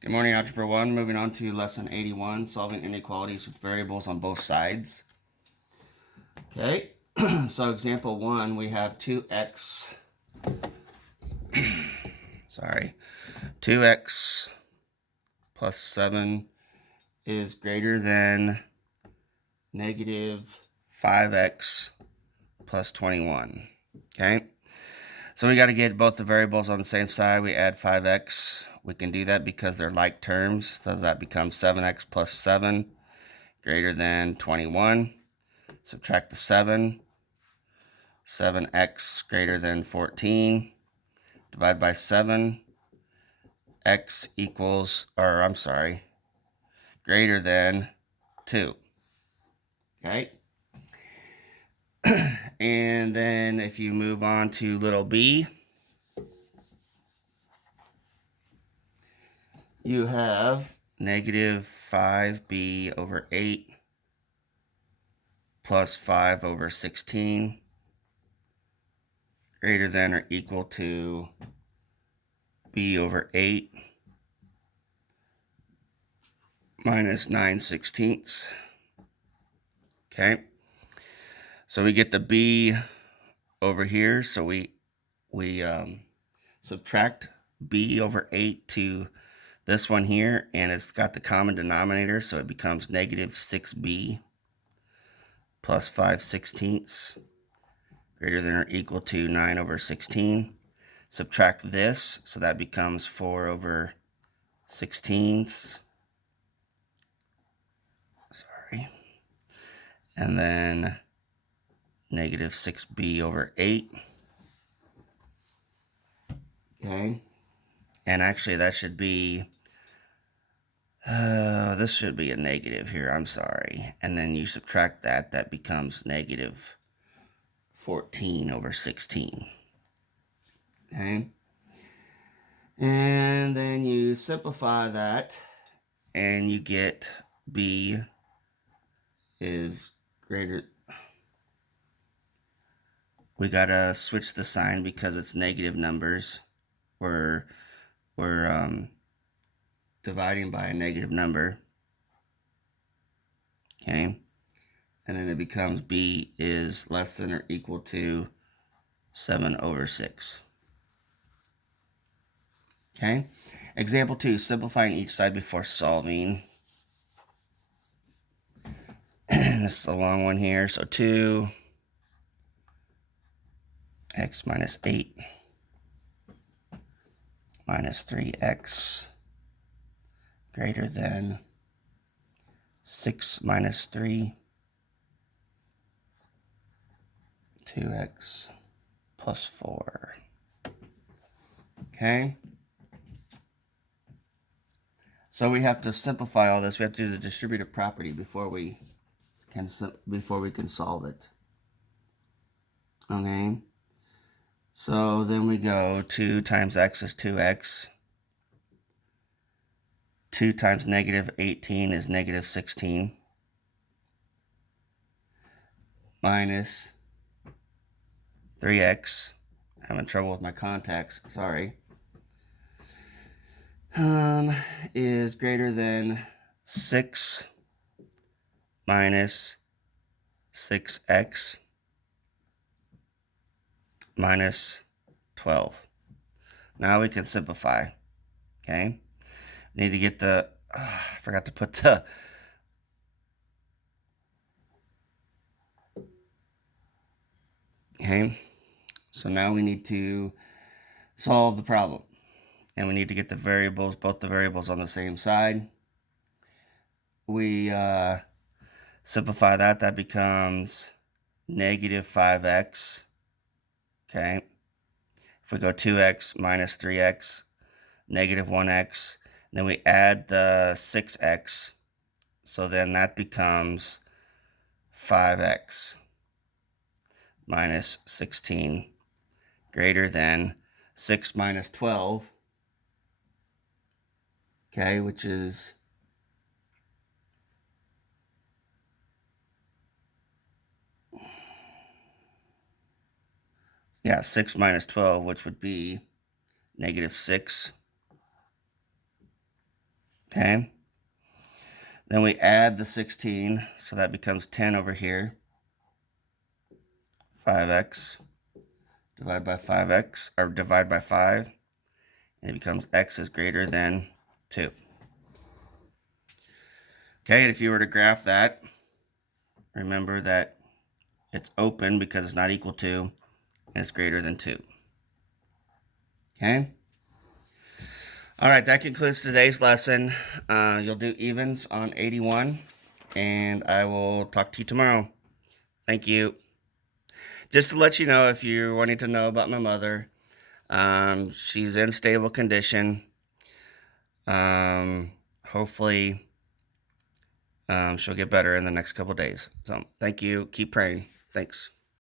Good morning, Algebra 1. Moving on to Lesson 81, solving inequalities with variables on both sides. Okay, so example 1, we have 2x, 2x plus 7 is greater than negative 5x plus 21. Okay, so we got to get both the variables on the same side. We add 5x. We can do that because they're like terms. So that becomes 7x plus 7 greater than 21. Subtract the 7. 7x greater than 14. Divide by 7. X equals, greater than 2. Okay? And then if you move on to little b, you have negative 5b over 8 plus 5 over 16 greater than or equal to b over 8 minus 9/16. Okay, so we get the b over here, so we subtract b over 8 to this one here, and it's got the common denominator, so it becomes negative 6b plus 5/16 greater than or equal to 9 over 16. Subtract this, so that becomes 4 over 16. And then negative 6b over 8. Okay, and actually that should be, this should be a negative here, and then you subtract that, that becomes negative 14 over 16. Okay, and then you simplify that, and you get b is greater. We gotta switch the sign because it's negative numbers. We're dividing by a negative number. Okay, and then it becomes b is less than or equal to 7 over 6. Okay, example 2, simplifying each side before solving. This is a long one here. So 2x minus 8 minus 3x greater than 6 minus 3, 2x plus 4. Okay, so we have to simplify all this. We have to do the distributive property before we can solve it. Okay, so then we go 2 times x is 2x. 2 times negative 18 is negative 16. Minus 3x. I'm having trouble with my contacts, sorry. Is greater than 6 minus 6x minus 12. Now we can simplify. Okay, we need to get the, I forgot to put the, okay, so now we need to solve the problem, and we need to get the variables, both the variables on the same side. We simplify that, that becomes negative 5x. Okay, if we go 2x minus 3x, negative 1x, then we add the 6x, so then that becomes 5x minus 16 greater than 6 minus 12, okay, which is 6 minus 12, which would be negative 6. Okay. Then we add the 16, so that becomes 10 over here. 5x divide by 5x, or divide by 5, and it becomes x is greater than 2. Okay, and if you were to graph that, remember that it's open because it's not equal to, and it's greater than 2. Okay? All right, that concludes today's lesson. You'll do evens on 81, and I will talk to you tomorrow. Thank you. Just to let you know, if you're wanting to know about my mother, she's in stable condition. Hopefully, she'll get better in the next couple days. So, thank you. Keep praying. Thanks.